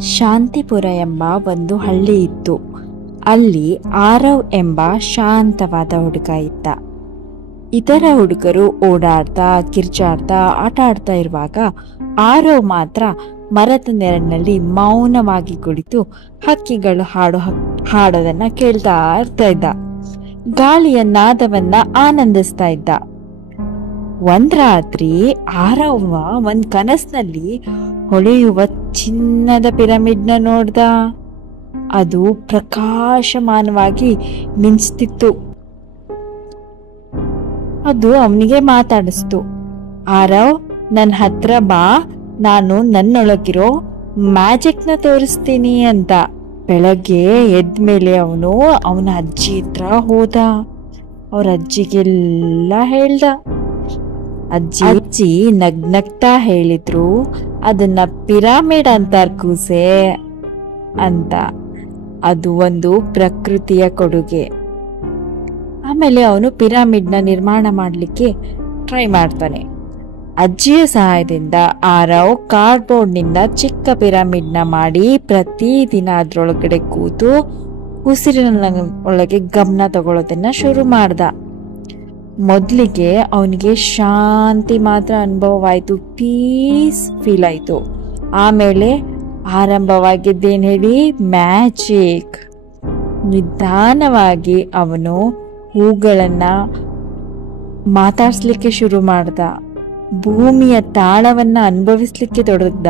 ಶಾಂತಿಪುರ ಎಂಬ ಒಂದು ಹಳ್ಳಿ ಇತ್ತು. ಅಲ್ಲಿ ಆರವ್ ಎಂಬ ಶಾಂತವಾದ ಹುಡುಗ ಇದ್ದ. ಇತರ ಹುಡುಗರು ಓಡಾಡ್ತಾ ಕಿರ್ಚಾಡ್ತಾ ಆಟ ಆಡ್ತಾ ಇರುವಾಗ ಆರವ್ ಮಾತ್ರ ಮರದ ನೆರಳಿನಲ್ಲಿ ಮೌನವಾಗಿ ಕುಳಿತು ಹಕ್ಕಿಗಳು ಹಾಡೋದನ್ನ ಕೇಳ್ತಾ ಇದ್ದ. ಗಾಳಿಯ ನಾದವನ್ನ ಆನಂದಿಸ್ತಾ ಇದ್ದ. ಒಂದ್ ರಾತ್ರಿ ಆರವ್ವ ಒಂದ್ ಕನಸಿನಲ್ಲಿ ಹೊಳೆಯುವ ಚಿನ್ನದ ಪಿರಮಿಡ್ನ ನೋಡ್ದ. ಅದು ಪ್ರಕಾಶಮಾನವಾಗಿ ಮಿಂಚ್ತಿತ್ತು. ಅದು ಅವನಿಗೆ ಮಾತಾಡಿಸ್ತು. ಆರವ್, ನನ್ನ ಹತ್ರ ಬಾ, ನಾನು ನನ್ನೊಳಗಿರೋ ಮ್ಯಾಜಿಕ್ನ ತೋರಿಸ್ತೀನಿ ಅಂತ. ಬೆಳಗ್ಗೆ ಎದ್ಮೇಲೆ ಅವನು ಅವನ ಅಜ್ಜಿ ಹತ್ರ ಹೋದ. ಅವ್ರ ಅಜ್ಜಿಗೆಲ್ಲ ಹೇಳ್ದ. ಅಜ್ಜಿ ನಗ್ನಗ್ತಾ ಹೇಳಿದ್ರು, ಅದನ್ನ ಪಿರಮಿಡ್ ಅಂತಾರ ಕೂಸೆ ಅಂತ. ಅದು ಒಂದು ಪ್ರಕೃತಿಯ ಕೊಡುಗೆ. ಆಮೇಲೆ ಅವನು ಪಿರಮಿಡ್ನ ನಿರ್ಮಾಣ ಮಾಡಲಿಕ್ಕೆ ಟ್ರೈ ಮಾಡ್ತಾನೆ. ಅಜ್ಜಿಯ ಸಹಾಯದಿಂದ ಆರವ್ ಕಾರ್ಡ್ಬೋರ್ಡ್ನಿಂದ ಚಿಕ್ಕ ಪಿರಮಿಡ್ನ ಮಾಡಿ ಪ್ರತಿದಿನ ಅದ್ರೊಳಗಡೆ ಕೂತು ಉಸಿರಿನ ಒಳಗೆ ಗಮನ ತಗೊಳ್ಳೋದನ್ನ ಶುರು ಮಾಡ್ದ. ಮೊದಲಿಗೆ ಅವನಿಗೆ ಶಾಂತಿ ಮಾತ್ರ ಅನುಭವವಾಯಿತು, ಪೀಸ್ ಫೀಲ್ ಆಯಿತು. ಆಮೇಲೆ ಆರಂಭವಾಗಿದ್ದೇನು ಹೇಳಿ, ಮ್ಯಾಜಿಕ್. ನಿಧಾನವಾಗಿ ಅವನು ಹೂಗಳನ್ನ ಮಾತಾಡ್ಸ್ಲಿಕ್ಕೆ ಶುರು ಮಾಡ್ದ. ಭೂಮಿಯ ತಾಳವನ್ನ ಅನುಭವಿಸ್ಲಿಕ್ಕೆ ತೊಡಗ್ದ.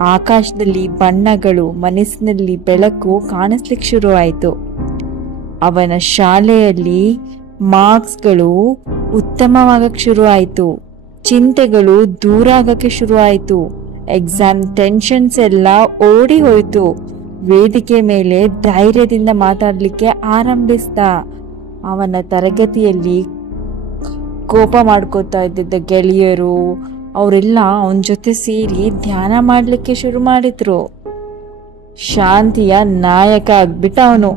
ಆಕಾಶದಲ್ಲಿ ಬಣ್ಣಗಳು, ಮನಸ್ಸಿನಲ್ಲಿ ಬೆಳಕು ಕಾಣಿಸ್ಲಿಕ್ಕೆ ಶುರು ಆಯಿತು. ಅವನ ಶಾಲೆಯಲ್ಲಿ ಮಾರ್ಕ್ಸ್ಗಳು ಉತ್ತಮವಾಗಕ್ಕೆ ಶುರು ಆಯಿತು. ಚಿಂತೆಗಳು ದೂರ ಆಗಕ್ಕೆ ಶುರು ಆಯಿತು. ಎಕ್ಸಾಮ್ ಟೆನ್ಷನ್ಸ್ ಎಲ್ಲ ಓಡಿ ಹೋಯ್ತು. ವೇದಿಕೆ ಮೇಲೆ ಧೈರ್ಯದಿಂದ ಮಾತಾಡ್ಲಿಕ್ಕೆ ಆರಂಭಿಸ್ದ. ಅವನ ತರಗತಿಯಲ್ಲಿ ಕೋಪ ಮಾಡ್ಕೋತಾ ಇದ್ದಿದ್ದ ಗೆಳೆಯರು ಅವರೆಲ್ಲ ಅವನ ಜೊತೆ ಸೇರಿ ಧ್ಯಾನ ಮಾಡ್ಲಿಕ್ಕೆ ಶುರು ಮಾಡಿದ್ರು. ಶಾಂತಿಯ ನಾಯಕ ಆಗ್ಬಿಟ್ಟ ಅವನು.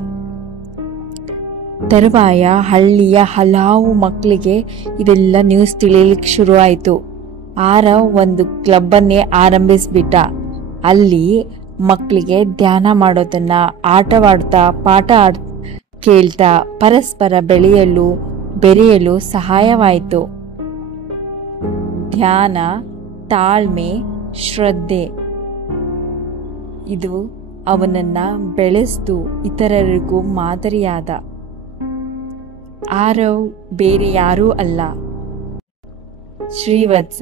ತರುವಾಯ ಹಳ್ಳಿಯ ಹಲವು ಮಕ್ಕಳಿಗೆ ಇದೆಲ್ಲ ನ್ಯೂಸ್ ತಿಳಿಯಲಿಕ್ಕೆ ಶುರು ಆಯಿತು. ಆರವ್ ಒಂದು ಕ್ಲಬ್ ಅನ್ನೇ ಆರಂಭಿಸ್ಬಿಟ್ಟ. ಅಲ್ಲಿ ಮಕ್ಕಳಿಗೆ ಧ್ಯಾನ ಮಾಡೋದನ್ನ, ಆಟವಾಡ್ತಾ ಪಾಠ ಕೇಳ್ತಾ ಪರಸ್ಪರ ಬೆರೆಯಲು ಸಹಾಯವಾಯಿತು. ಧ್ಯಾನ, ತಾಳ್ಮೆ, ಶ್ರದ್ಧೆ ಇದು ಅವನನ್ನ ಬೆಳೆಸ್ತು, ಇತರರಿಗೂ ಮಾದರಿಯಾದ. ಆರವ್ ಬೇರೆ ಯಾರೂ ಅಲ್ಲ, ಶ್ರೀವತ್ಸ.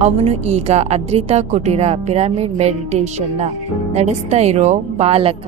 ಅವನು ಈಗ ಅದ್ರಿತಾ ಕುಟೀರ ಪಿರಮಿಡ್ ಮೆಡಿಟೇಷನ್ನ ನಡೆಸ್ತಾ ಇರೋ ಬಾಲಕ.